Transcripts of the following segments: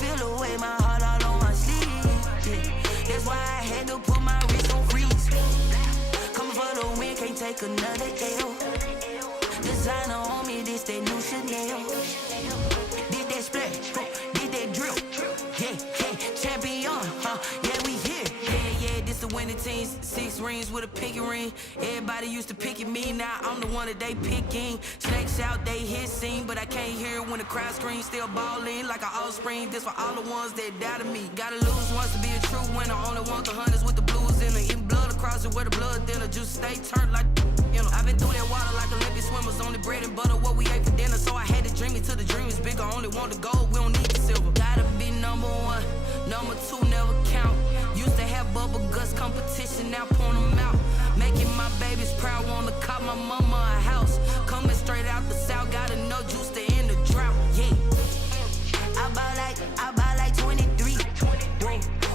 feel the way, my heart all on my sleeve. Yeah. That's why I had to put my wrist on freeze. Coming for the win, can't take another L. Designer on me, this that new Chanel. Did that split, did that drill. Yeah, champion, yeah, we here. Yeah, this the winning teams. 6 rings with a pinky ring. Everybody used to picking me, now I'm the one that they picking. Snakes out, they hit scene, but I can't hear it when the crowd screams. Still balling like an offspring. This for all the ones that doubted me. Gotta lose once to be a true winner. Only want the hunters with the blues in it. Eating blood across it where the blood dinner. Juice stay turned like you know. I've been through that water like Olympic swimmers. Only bread and butter, what we ate for dinner. So I had to dream it till the dream is bigger. Only want the gold, we don't need the silver. Gotta be number 1, number 2 never count. Used to have bubble guts competition, now point them out. Making my babies proud, wanna cop my mama a house. Coming straight out the south, gotta know juice to end the drought. Yeah, I buy like 23.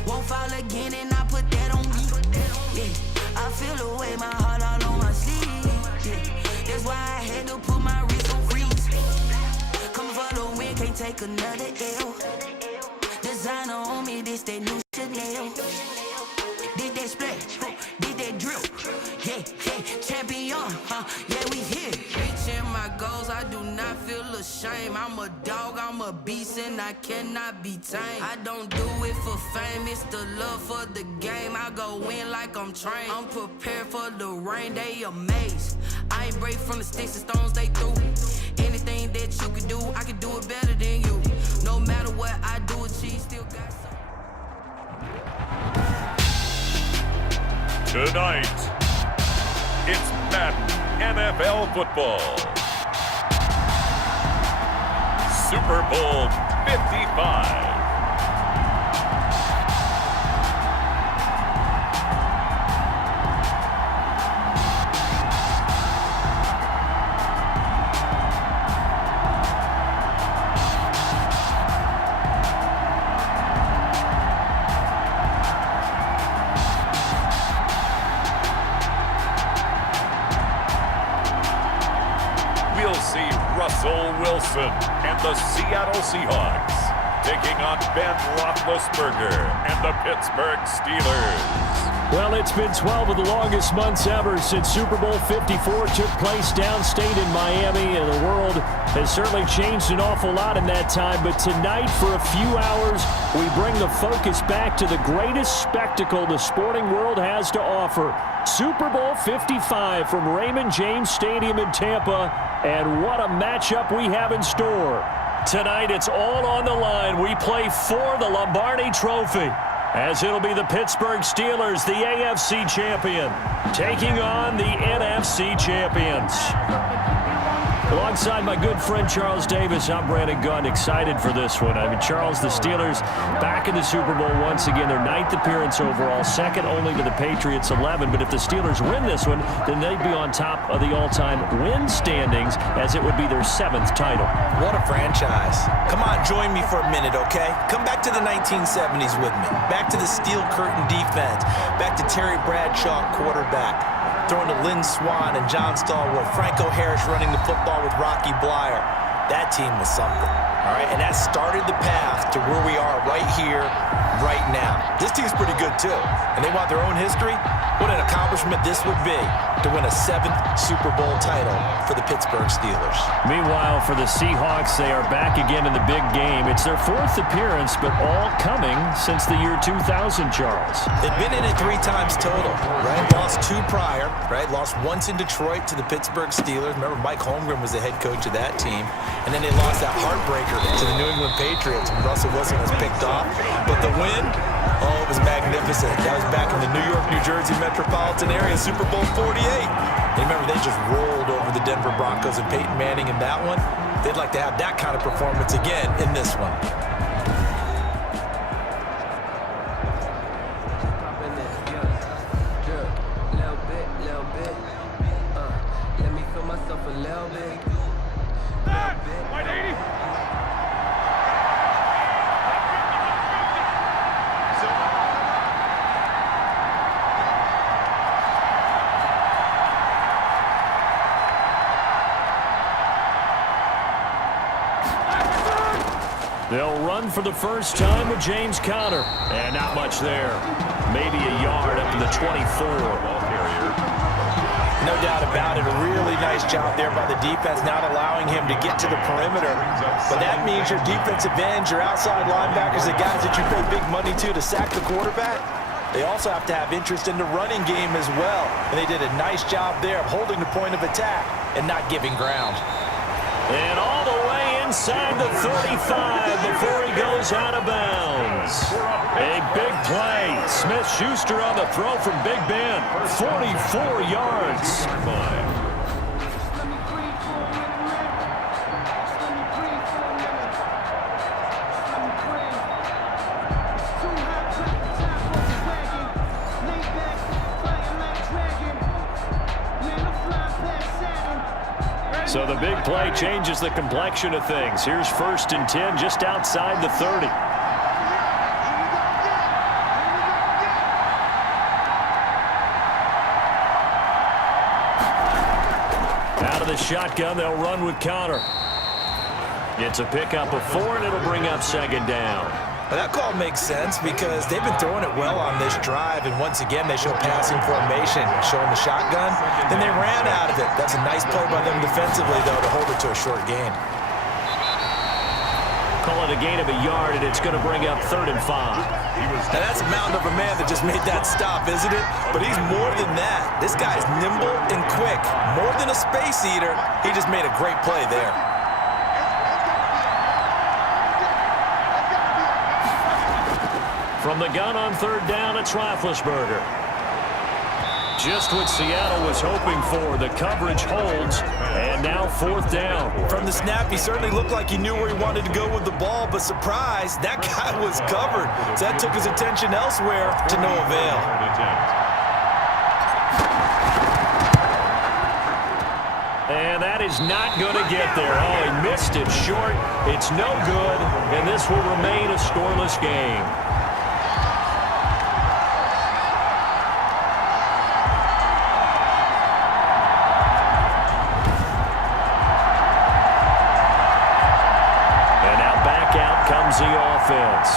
Won't fall again and I put that on me. Yeah, I feel the way, my heart all on my sleeve. Yeah, that's why I had to put my wrist on freeze. Coming for the win, can't take another L. Designer on me, this that new Chanel. Did that split, did that drill. Yeah, champion, yeah, we here. Reaching my goals, I do not feel ashamed. I'm a dog, I'm a beast, and I cannot be tamed. I don't do it for fame, it's the love for the game. I go in like I'm trained. I'm prepared for the rain, they amazed. I ain't break from the sticks and stones they threw. Anything that you can do, I can do it better than you. No matter what I do, achieve, still got some. Tonight, it's Madden NFL football. Super Bowl 55. Russell Wilson and the Seattle Seahawks taking on Ben Roethlisberger and the Pittsburgh Steelers. Well, it's been 12 of the longest months ever since Super Bowl 54 took place downstate in Miami, and the world has certainly changed an awful lot in that time. But tonight, for a few hours, we bring the focus back to the greatest spectacle the sporting world has to offer. Super Bowl 55 from Raymond James Stadium in Tampa, and what a matchup we have in store. Tonight, it's all on the line. We play for the Lombardi Trophy, as it'll be the Pittsburgh Steelers, the AFC champion, taking on the NFC champions. Alongside my good friend Charles Davis, I'm Brandon Gunn, excited for this one. I mean, Charles, the Steelers back in the Super Bowl once again. Their 9th appearance overall, second only to the Patriots' 11. But if the Steelers win this one, then they'd be on top of the all-time win standings, as it would be their 7th title. What a franchise. Come on, join me for a minute, okay? Come back to the 1970s with me. Back to the steel curtain defense. Back to Terry Bradshaw, quarterback. Throwing to Lynn Swann and John Stallworth. Franco Harris running the football with Rocky Blyer. That team was something, all right? And that started the path to where we are right here, right now. This team's pretty good, too. And they want their own history. What an accomplishment this would be to win a 7th Super Bowl title for the Pittsburgh Steelers. Meanwhile, for the Seahawks, they are back again in the big game. It's their 4th appearance, but all coming since the year 2000, Charles. They've been in it 3 times total, right? Lost 2 prior, right? Lost once in Detroit to the Pittsburgh Steelers. Remember, Mike Holmgren was the head coach of that team. And then they lost that heartbreaker to the New England Patriots when Russell Wilson was picked off. But the win, oh, it was magnificent. That was back in the New York, New Jersey metropolitan area, Super Bowl 48. And remember, they just rolled over the Denver Broncos and Peyton Manning in that one. They'd like to have that kind of performance again in this one. Let me feel myself a little bit. They'll run for the first time with James Conner. And not much there. Maybe a yard up to the 24. Ball carrier. No doubt about it. A really nice job there by the defense, not allowing him to get to the perimeter. But that means your defensive ends, your outside linebackers, the guys that you pay big money to sack the quarterback, they also have to have interest in the running game as well. And they did a nice job there of holding the point of attack and not giving ground. And all the way inside the 35 before he goes out of bounds. A big play. Smith-Schuster on the throw from Big Ben. 44 yards. So the big play changes the complexion of things. Here's 1st and 10 just outside the 30. Out of the shotgun, they'll run with Conner. It's a pickup of 4, and it'll bring up 2nd down. Well, that call makes sense because they've been throwing it well on this drive, and once again, they show passing formation, showing the shotgun. Then they ran out of it. That's a nice play by them defensively, though, to hold it to a short gain. Call it a gain of a yard, and it's going to bring up 3rd and 5. Now, that's a mountain of a man that just made that stop, isn't it? But he's more than that. This guy's nimble and quick. More than a space eater, he just made a great play there. From the gun on 3rd down, it's Roethlisberger. Just what Seattle was hoping for. The coverage holds, and now 4th down. From the snap, he certainly looked like he knew where he wanted to go with the ball, but surprise, that guy was covered. So that took his attention elsewhere to no avail. And that is not going to get there. Oh, he missed it short. It's no good, and this will remain a scoreless game. The offense.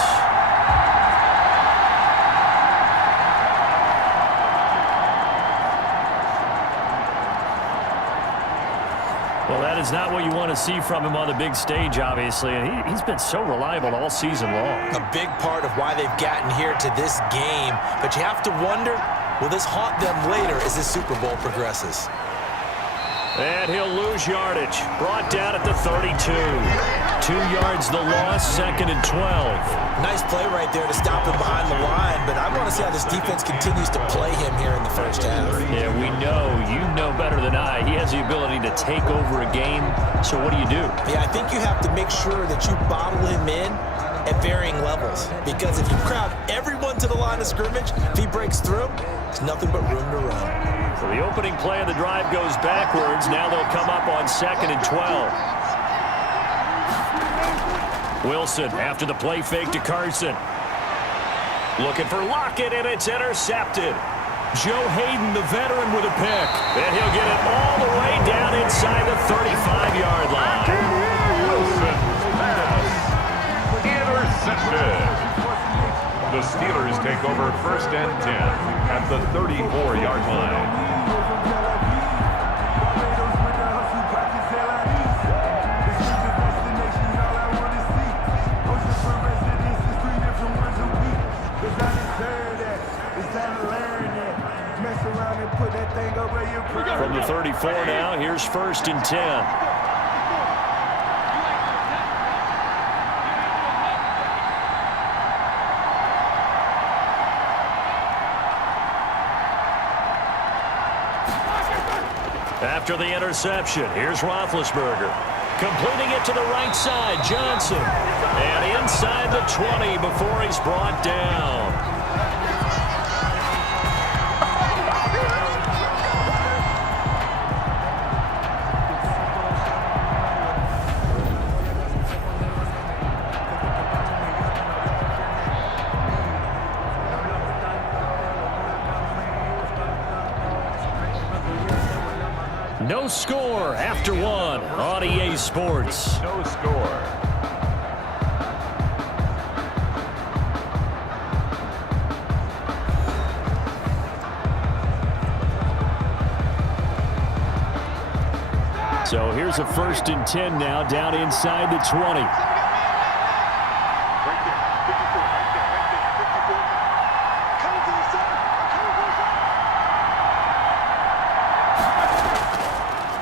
Well, that is not what you want to see from him on the big stage, obviously. And he's been so reliable all season long. A big part of why they've gotten here to this game. But you have to wonder, will this haunt them later as this Super Bowl progresses? And he'll lose yardage. Brought down at the 32. 2 yards the loss, 2nd and 12. Nice play right there to stop him behind the line, but I want to see how this defense continues to play him here in the first half. Yeah, we know. You know better than I. He has the ability to take over a game, so what do you do? Yeah, I think you have to make sure that you bottle him in at varying levels, because if you crowd everyone to the line of scrimmage, if he breaks through, there's nothing but room to run. So the opening play of the drive goes backwards. Now they'll come up on 2nd and 12. Wilson after the play fake to Carson. Looking for Lockett, and it's intercepted. Joe Hayden, the veteran, with a pick. And he'll get it all the way down inside the 35-yard line. Wilson's pass intercepted. The Steelers take over 1st and 10 at the 34-yard line. From the 34 now, here's 1st and 10. After the interception, here's Roethlisberger. Completing it to the right side, Johnson. And inside the 20 before he's brought down. No score after 1 on EA Sports. No score. Here's a 1st and 10 now, down inside the 20.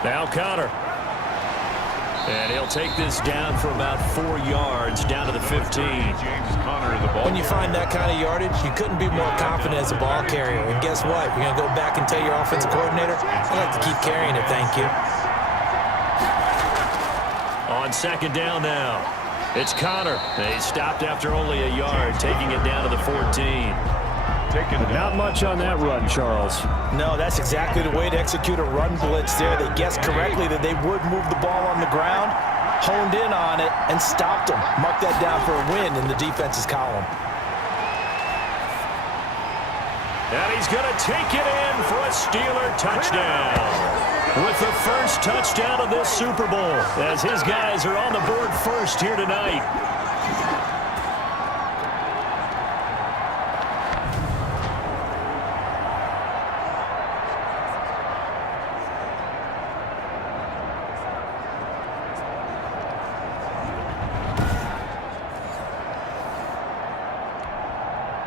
Now Connor. And he'll take this down for about 4 yards, down to the 15. When you find that kind of yardage, you couldn't be more confident as a ball carrier. And guess what? You're going to go back and tell your offensive coordinator, I'd like to keep carrying it, thank you. On 2nd down now, it's Connor. He stopped after only a yard, taking it down to the 14. Not much on that run, Charles. No, that's exactly the way to execute a run blitz there. They guessed correctly that they would move the ball on the ground, honed in on it, and stopped them. Mark that down for a win in the defense's column. And he's going to take it in for a Steeler touchdown. With the first touchdown of this Super Bowl, as his guys are on the board first here tonight.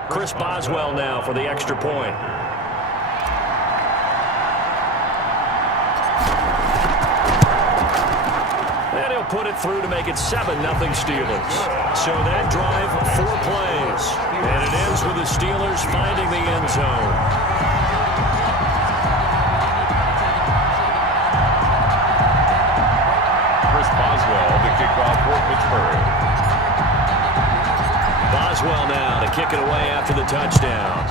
Chris Boswell now for the extra point. And he'll put it through to make it 7-0 Steelers. So that drive, 4 plays. And it ends with the Steelers finding the end zone. Chris Boswell, the kickoff for Pittsburgh. Boswell now to kick it away after the touchdown.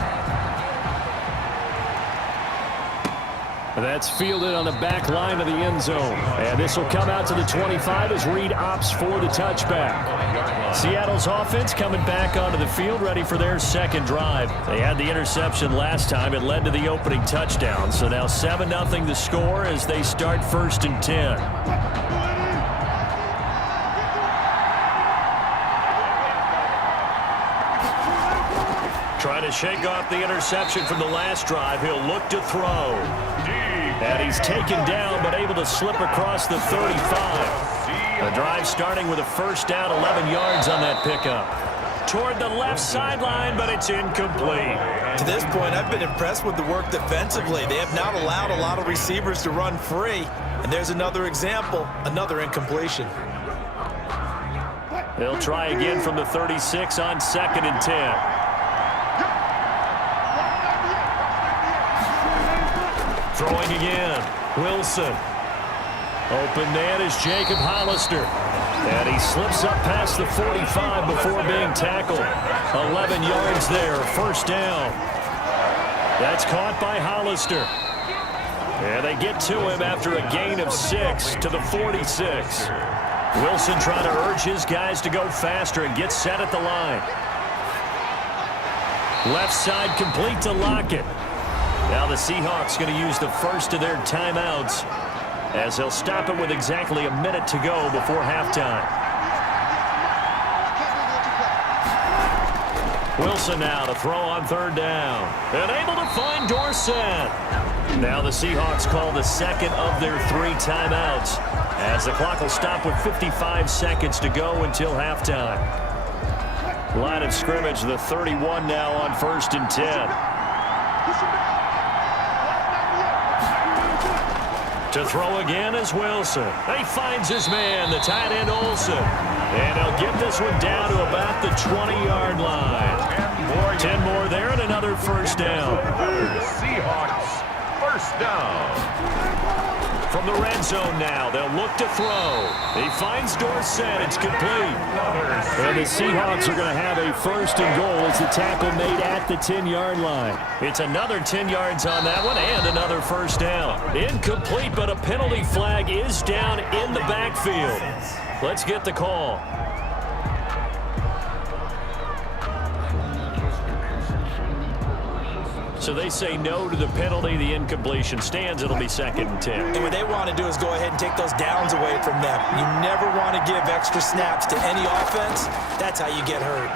That's fielded on the back line of the end zone. And this will come out to the 25 as Reed opts for the touchback. Seattle's offense coming back onto the field, ready for their second drive. They had the interception last time. It led to the opening touchdown. So now 7-0 the score as they start 1st and 10. Trying to shake off the interception from the last drive. He'll look to throw. And he's taken down, but able to slip across the 35. The drive starting with a 1st down, 11 yards on that pickup. Toward the left sideline, but it's incomplete. To this point, I've been impressed with the work defensively. They have not allowed a lot of receivers to run free. And there's another example, another incompletion. They'll try again from the 36 on 2nd and 10. Throwing again, Wilson. Open man is Jacob Hollister. And he slips up past the 45 before being tackled. 11 yards there, 1st down. That's caught by Hollister. And they get to him after a gain of 6 to the 46. Wilson trying to urge his guys to go faster and get set at the line. Left side complete to Lockett. Now the Seahawks going to use the first of their timeouts as they'll stop it with exactly a minute to go before halftime. Wilson now to throw on 3rd down. And able to find Dorsett. Now the Seahawks call the 2nd of their 3 timeouts as the clock will stop with 55 seconds to go until halftime. Line of scrimmage, the 31 now on 1st and 10. To throw again is Wilson. He finds his man, the tight end Olsen. And he'll get this one down to about the 20-yard line. 10 more there and another 1st down. Seahawks, 1st down. From the red zone now, they'll look to throw. He finds Dorsett. It's complete. And the Seahawks are going to have a 1st and goal as the tackle made at the 10-yard line. It's another 10 yards on that one and another 1st down. Incomplete, but a penalty flag is down in the backfield. Let's get the call. So they say no to the penalty. The incompletion stands. It'll be 2nd and 10. And what they want to do is go ahead and take those downs away from them. You never want to give extra snaps to any offense. That's how you get hurt.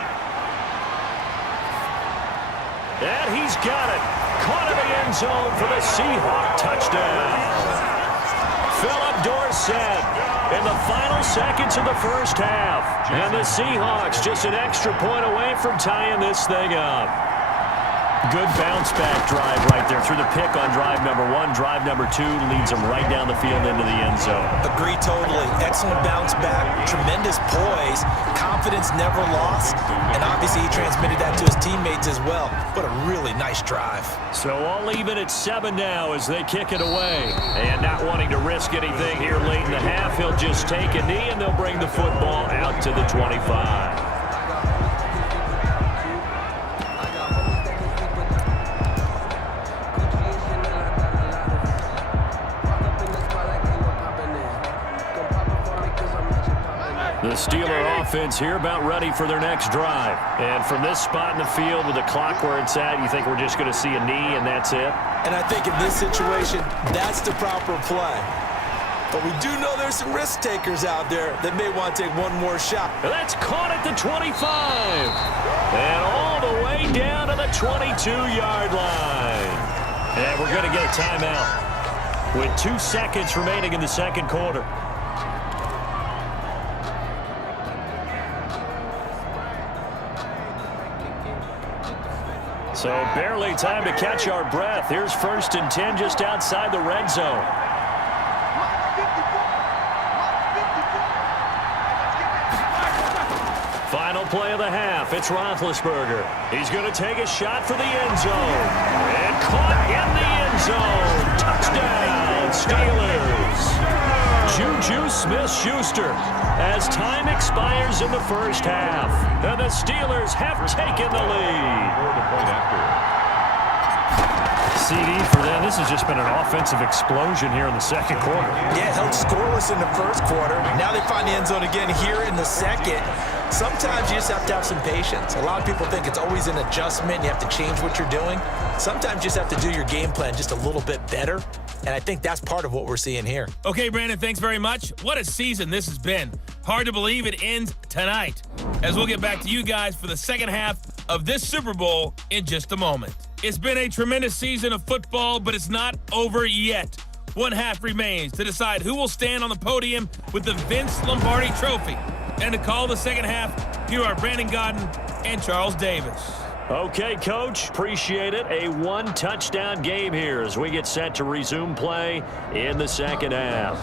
And he's got it. Caught in the end zone for the Seahawk touchdown. Philip Dorsett in the final seconds of the first half. And the Seahawks just an extra point away from tying this thing up. Good bounce-back drive right there through the pick on drive number 1. Drive number 2 leads them right down the field into the end zone. Agree totally. Excellent bounce back, tremendous poise, confidence never lost, and obviously he transmitted that to his teammates as well. What a really nice drive. So all even at 7 now as they kick it away. And not wanting to risk anything here late in the half, he'll just take a knee and they'll bring the football out to the 25. The Steeler offense here about ready for their next drive. And from this spot in the field with the clock where it's at, you think we're just going to see a knee and that's it? And I think in this situation, that's the proper play. But we do know there's some risk takers out there that may want to take one more shot. That's caught at the 25. And all the way down to the 22-yard line. And we're going to get a timeout with 2 seconds remaining in the second quarter. So barely time to catch our breath. Here's 1st and 10 just outside the red zone. Final play of the half. It's Roethlisberger. He's going to take a shot for the end zone. And caught in the end zone. Touchdown, Steelers. Juju Smith-Schuster as time expires in the first half. And the Steelers have taken the lead. CD for them. This has just been an offensive explosion here in the second quarter. Yeah, held scoreless in the first quarter. Now they find the end zone again here in the second. Sometimes you just have to have some patience. A lot of people think it's always an adjustment. You have to change what you're doing. Sometimes you just have to do your game plan just a little bit better. And I think that's part of what we're seeing here. Okay, Brandon, thanks very much. What a season this has been. Hard to believe it ends tonight. As we'll get back to you guys for the second half of this Super Bowl in just a moment. It's been a tremendous season of football, but it's not over yet. One half remains to decide who will stand on the podium with the Vince Lombardi Trophy. And to call the second half, here are Brandon Godden and Charles Davis. Okay, Coach, appreciate it. A 1-touchdown game here as we get set to resume play in the second half.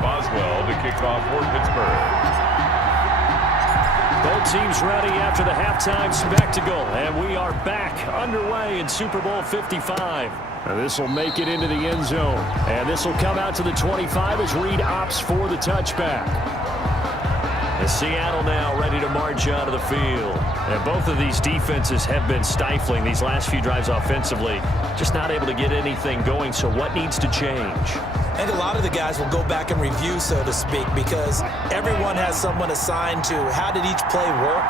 Boswell to kick off for Pittsburgh. Both teams ready after the halftime spectacle, and we are back underway in Super Bowl 55. This will make it into the end zone, and this will come out to the 25 as Reed opts for the touchback. And Seattle now ready to march out of the field. And both of these defenses have been stifling these last few drives offensively, just not able to get anything going. So what needs to change? I think a lot of the guys will go back and review, so to speak, because everyone has someone assigned to how did each play work.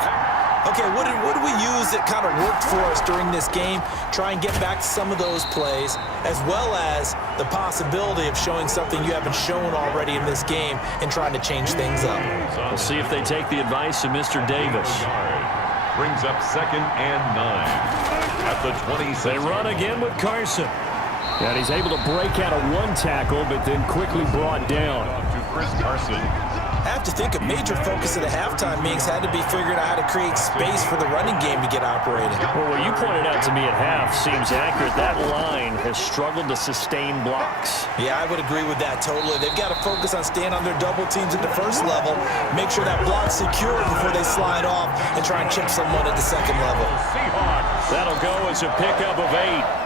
Okay, what did we use that kind of worked for us during this game? Try and get back to some of those plays, as well as the possibility of showing something you haven't shown already in this game and trying to change things up. We'll see if they take the advice of Mr. Davis. Brings up 2nd and 9 at the 26. They run again with Carson. And he's able to break out of one tackle, but then quickly brought down. To Chris Carson. I have to think a major focus of the halftime meetings had to be figuring out how to create space for the running game to get operating. Well, what you pointed out to me at half seems accurate. That line has struggled to sustain blocks. Yeah, I would agree with that totally. They've got to focus on staying on their double teams at the first level, make sure that block's secure before they slide off and try and chip someone at the second level. That'll go as a pickup of 8.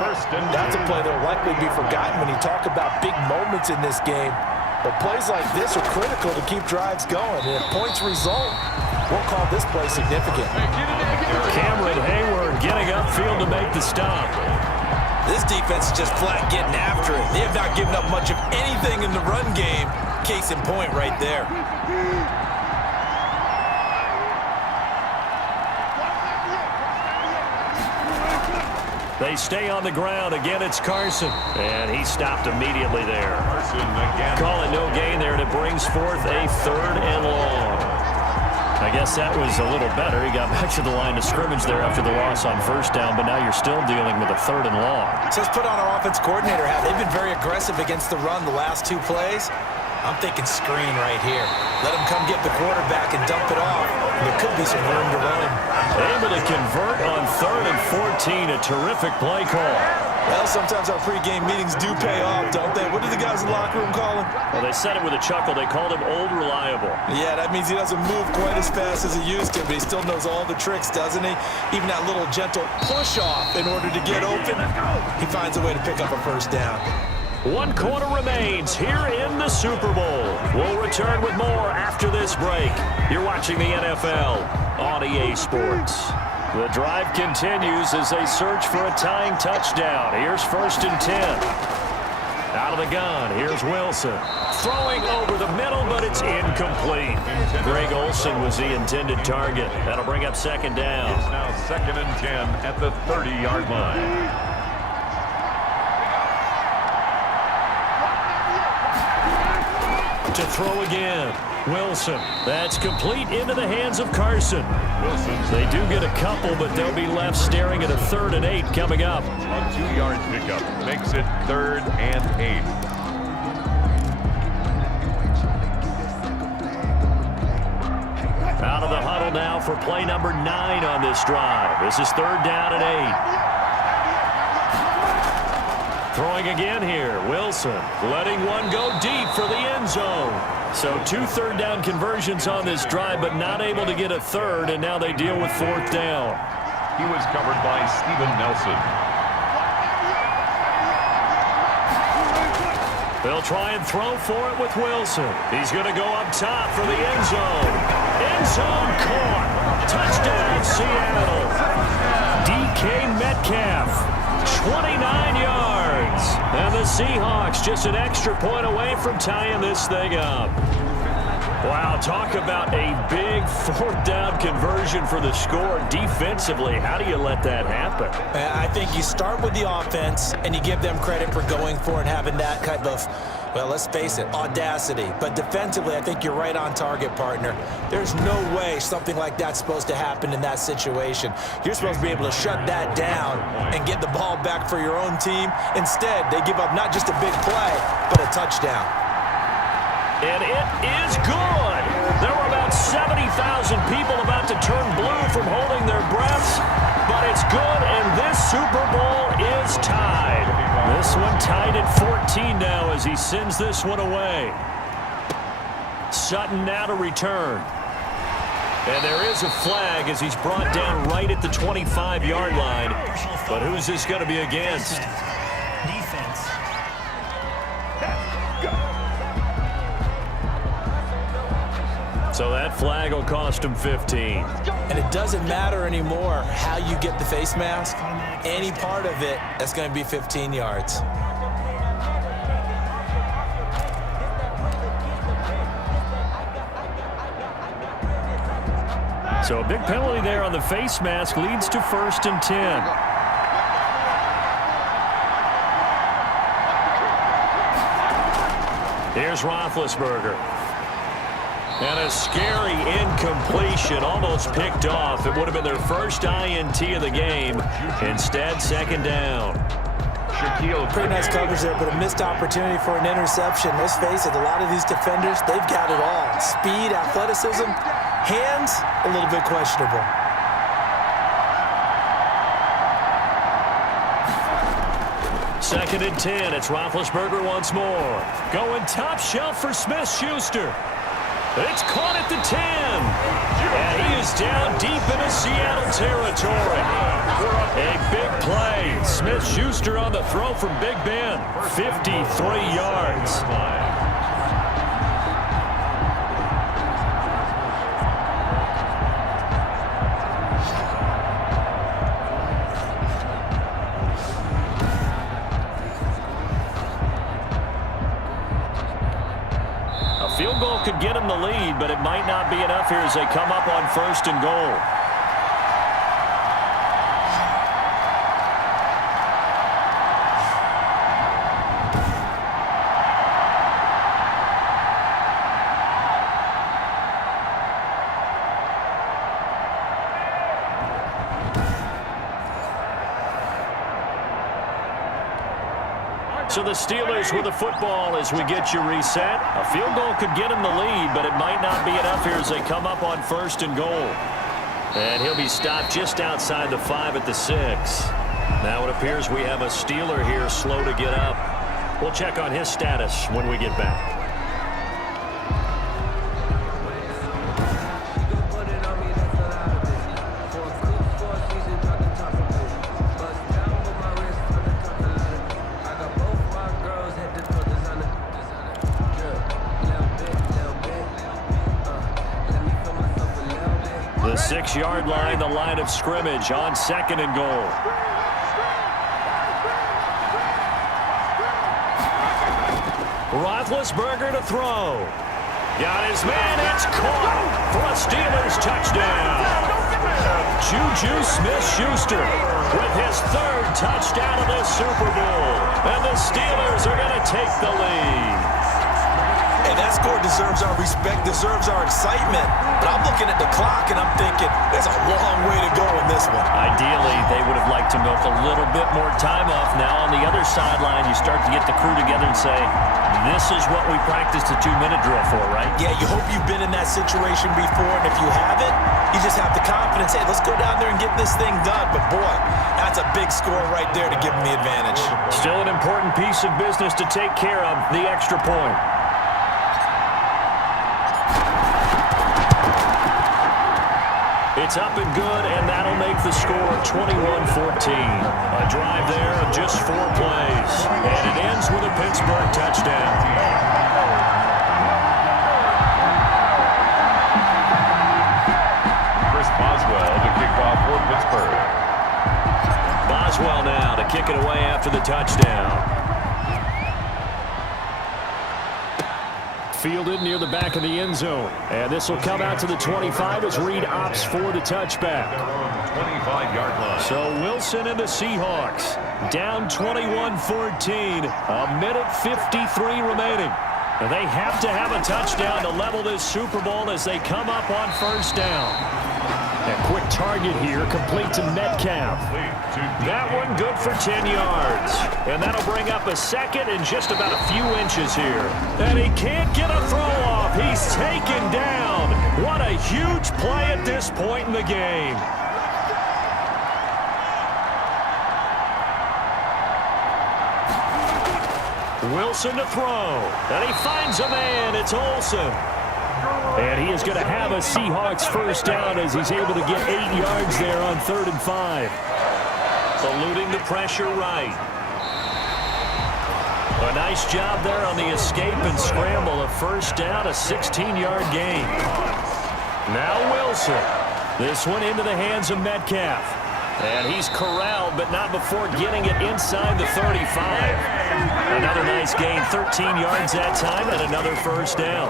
That's a play that will likely be forgotten when you talk about big moments in this game. But plays like this are critical to keep drives going. And if points result, we'll call this play significant. Cameron Hayward getting upfield to make the stop. This defense is just flat getting after it. They have not given up much of anything in the run game. Case in point right there. They stay on the ground. Again, it's Carson. And he stopped immediately there. Carson again. Call it no gain there, and it brings forth a 3rd and long. I guess that was a little better. He got back to the line of scrimmage there after the loss on 1st down, but now you're still dealing with a 3rd and long. So let's put on our offense coordinator hat. They've been very aggressive against the run the last 2 plays. I'm thinking screen right here. Let him come get the quarterback and dump it off. There could be some room to run him. Able to convert on 3rd and 14. A terrific play call. Well, sometimes our pregame meetings do pay off, don't they? What do the guys in the locker room call him? Well, they said it with a chuckle. They called him Old Reliable. Yeah, that means he doesn't move quite as fast as he used to, but he still knows all the tricks, doesn't he? Even that little gentle push-off in order to get open, he finds a way to pick up a 1st down. 1 quarter remains here in the Super Bowl. We'll return with more after this break. You're watching the NFL on EA Sports. The drive continues as they search for a tying touchdown. Here's 1st and 10. Out of the gun, here's Wilson. Throwing over the middle, but it's incomplete. Greg Olsen was the intended target. That'll bring up 2nd down. It's now 2nd and 10 at the 30-yard line. To throw again. Wilson. That's complete into the hands of Carson. They do get a couple, but they'll be left staring at a 3rd and 8 coming up. A 2-yard pickup makes it 3rd and 8. Out of the huddle now for play number 9 on this drive. This is 3rd down and 8. Throwing again here. Wilson letting one go deep for the end zone. So 2 3rd down conversions on this drive, but not able to get a 3rd, and now they deal with 4th down. He was covered by Steven Nelson. They'll try and throw for it with Wilson. He's going to go up top for the end zone. End zone caught. Touchdown, Seattle. DK Metcalf, 29 yards. And the Seahawks just an extra point away from tying this thing up. Wow, talk about a big 4th down conversion for the score. Defensively, how do you let that happen? I think you start with the offense, and you give them credit for going for it and having that kind of, well, let's face it, audacity. But defensively, I think you're right on target, partner. There's no way something like that's supposed to happen in that situation. You're supposed to be able to shut that down and get the ball back for your own team. Instead, they give up not just a big play, but a touchdown. And it is good. There were about 70,000 people about to turn blue from holding their breaths, but it's good, and this Super Bowl is tied. This one tied at 14 now as he sends this one away. Sutton now to return. And there is a flag as he's brought down right at the 25-yard line. But who's this going to be against? So that flag will cost him 15. And it doesn't matter anymore how you get the face mask. Any part of it, that's going to be 15 yards. So a big penalty there on the face mask leads to 1st and 10. Here's Roethlisberger. And a scary incompletion, almost picked off. It would have been their first INT of the game. Instead, 2nd down. Pretty nice coverage there, but a missed opportunity for an interception. Let's face it, a lot of these defenders, they've got it all. Speed, athleticism, hands, a little bit questionable. Second and 10. It's Roethlisberger once more. Going top shelf for Smith-Schuster. It's caught at the 10. And he is down deep into Seattle territory. A big play. Smith-Schuster on the throw from Big Ben. 53 yards. Field goal could get him the lead, but it might not be enough here as they come up on 1st and goal. So the Steelers with the football as we get you reset. A field goal could get him the lead, but it might not be enough here as they come up on 1st and goal. And he'll be stopped just outside the 5 at the 6. Now it appears we have a Steeler here slow to get up. We'll check on his status when we get back. The 6-yard line, the line of scrimmage on 2nd and goal. Roethlisberger to throw. Got his man, it's caught for a Steelers touchdown. Juju Smith-Schuster with his 3rd touchdown of this Super Bowl. And the Steelers are going to take the lead. Hey, that score deserves our respect, deserves our excitement. But I'm looking at the clock, and I'm thinking there's a long way to go in this one. Ideally, they would have liked to milk a little bit more time off. Now on the other sideline, you start to get the crew together and say, this is what we practiced the 2-minute drill for, right? Yeah, you hope you've been in that situation before, and if you haven't, you just have the confidence, hey, let's go down there and get this thing done. But boy, that's a big score right there to give them the advantage. Still an important piece of business to take care of, the extra point. It's up and good, and that'll make the score 21-14. A drive there of just 4 plays, and it ends with a Pittsburgh touchdown. Chris Boswell to kick off for Pittsburgh. Boswell now to kick it away after the touchdown. Fielded near the back of the end zone. And this will come out to the 25 as Reed opts for the touchback. 25-yard line. So Wilson and the Seahawks down 21-14. A minute 53 remaining. And they have to have a touchdown to level this Super Bowl as they come up on 1st down. A quick target here, complete to Metcalf. That one good for 10 yards. And that'll bring up a 2nd and just about a few inches here. And he can't get a throw off. He's taken down. What a huge play at this point in the game. Wilson to throw. And he finds a man. It's Olsen. And he is going to have a Seahawks 1st down as he's able to get 8 yards there on 3rd and 5. Eluding the pressure right. A nice job there on the escape and scramble. A 1st down, a 16-yard gain. Now Wilson. This one into the hands of Metcalf. And he's corralled, but not before getting it inside the 35. Another nice gain, 13 yards that time, and another 1st down.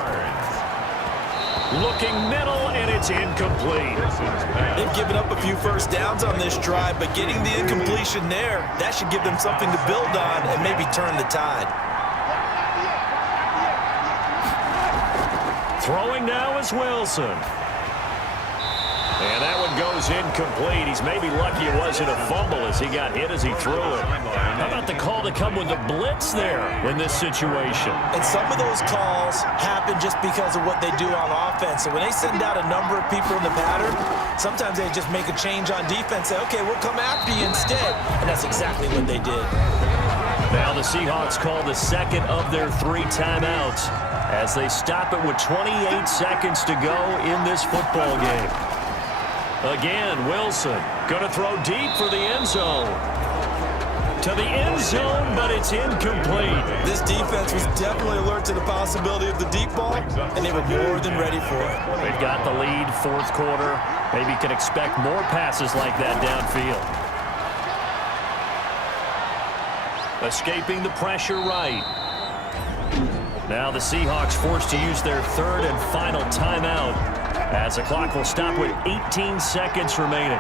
Looking middle, and it's incomplete. They've given up a few first downs on this drive, but getting the incompletion there, that should give them something to build on and maybe turn the tide. Throwing now is Wilson. And that one goes incomplete. He's maybe lucky it wasn't a fumble as he got hit as he threw it. How about the call to come with the blitz there in this situation? And some of those calls happen just because of what they do on offense. So when they send out a number of people in the pattern, sometimes they just make a change on defense, say, okay, we'll come after you instead. And that's exactly what they did. Now the Seahawks call the second of their 3 timeouts as they stop it with 28 seconds to go in this football game. Again, Wilson going to throw deep for the end zone. To the end zone, but it's incomplete. This defense was definitely alert to the possibility of the deep ball, and they were more than ready for it. They've got the lead, 4th quarter. Maybe you can expect more passes like that downfield. Escaping the pressure right. Now the Seahawks forced to use their 3rd and final timeout as the clock will stop with 18 seconds remaining.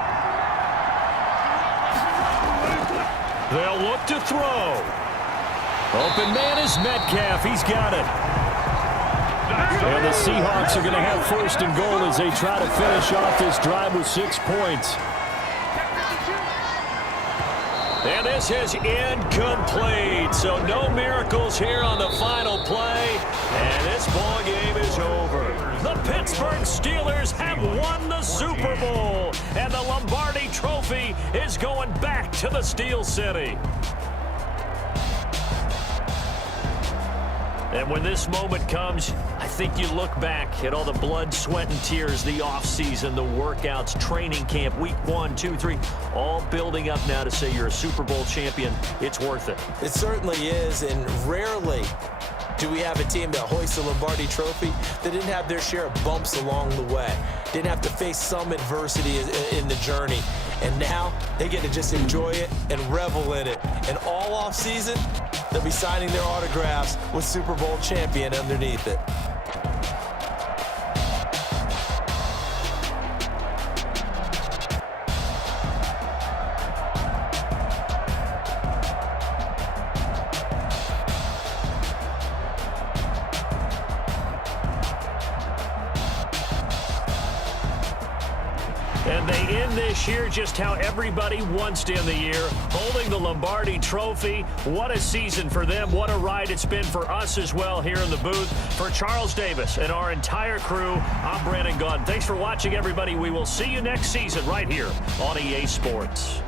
They'll look to throw. Open man is Metcalf. He's got it. And the Seahawks are going to have 1st and goal as they try to finish off this drive with 6 points. And this is incomplete. So no miracles here on the final play. And this ball game is over. The Pittsburgh Steelers have won the Super Bowl. And the Lombardi Trophy is going back to the Steel City. And when this moment comes, I think you look back at all the blood, sweat, and tears, the offseason, the workouts, training camp, week 1, 2, 3, all building up now to say you're a Super Bowl champion. It's worth it. It certainly is, and rarely do we have a team that hoists the Lombardi Trophy that didn't have their share of bumps along the way, didn't have to face some adversity in the journey. And now they get to just enjoy it and revel in it. And all off season, they'll be signing their autographs with Super Bowl champion underneath it. And they end this year just how everybody wants to end the year, holding the Lombardi Trophy. What a season for them. What a ride it's been for us as well here in the booth. For Charles Davis and our entire crew, I'm Brandon Gunn. Thanks for watching, everybody. We will see you next season right here on EA Sports.